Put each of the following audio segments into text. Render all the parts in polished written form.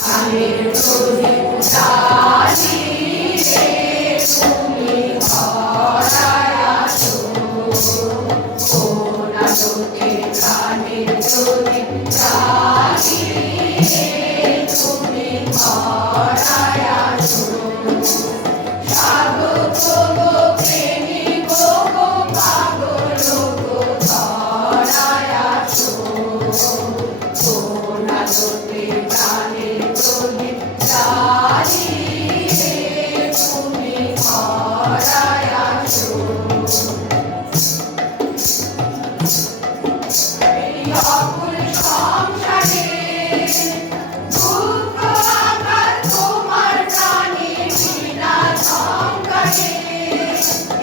প্রাণের প্রদীপ জ্বালিয়ে তুমি ধরায় আছো, কোন আলোতে প্রাণের প্রদীপ জ্বালিয়ে তুমি ধরায় আছো। সাধক গো প্রেমিক গো পাগল গো ধরায় আছো, কোন আলোতে প্রাণের প্রদীপ জ্বালিয়ে তুমি ধরায় আছো। এই অকুল সংসারে দুঃখ আঘাত তোমার প্রাণে বিনা সংকটে,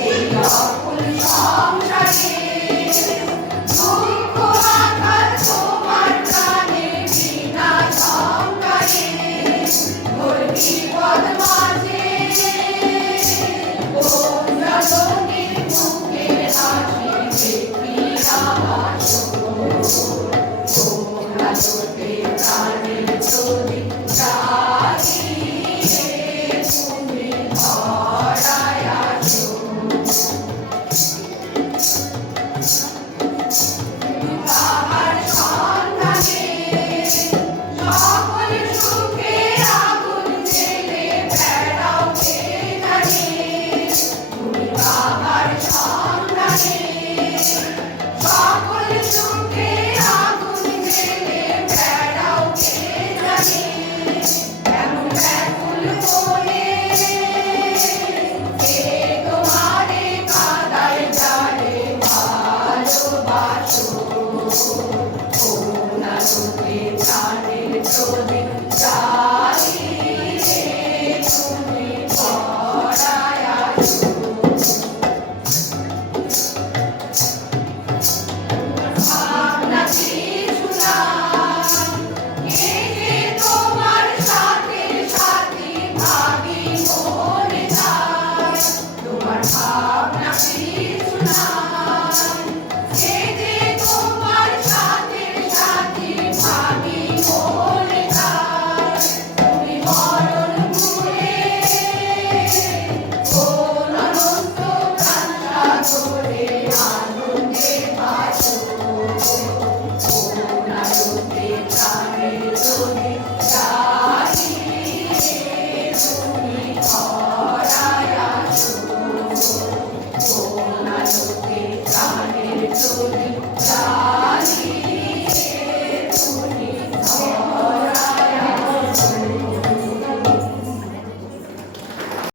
এই অকুল সংসারে দুঃখ আঘাত তোমার প্রাণে বিনা সংকটে, ঘোর বিপদ মাঝে কোন রজনীর মুখে হাসি দেখি আছো, কোন আলোতে প্রাণের প্রদীপ জ্বালিয়ে তুমি ধরায় আছো। তাহার সন্ধানে সকল সুখে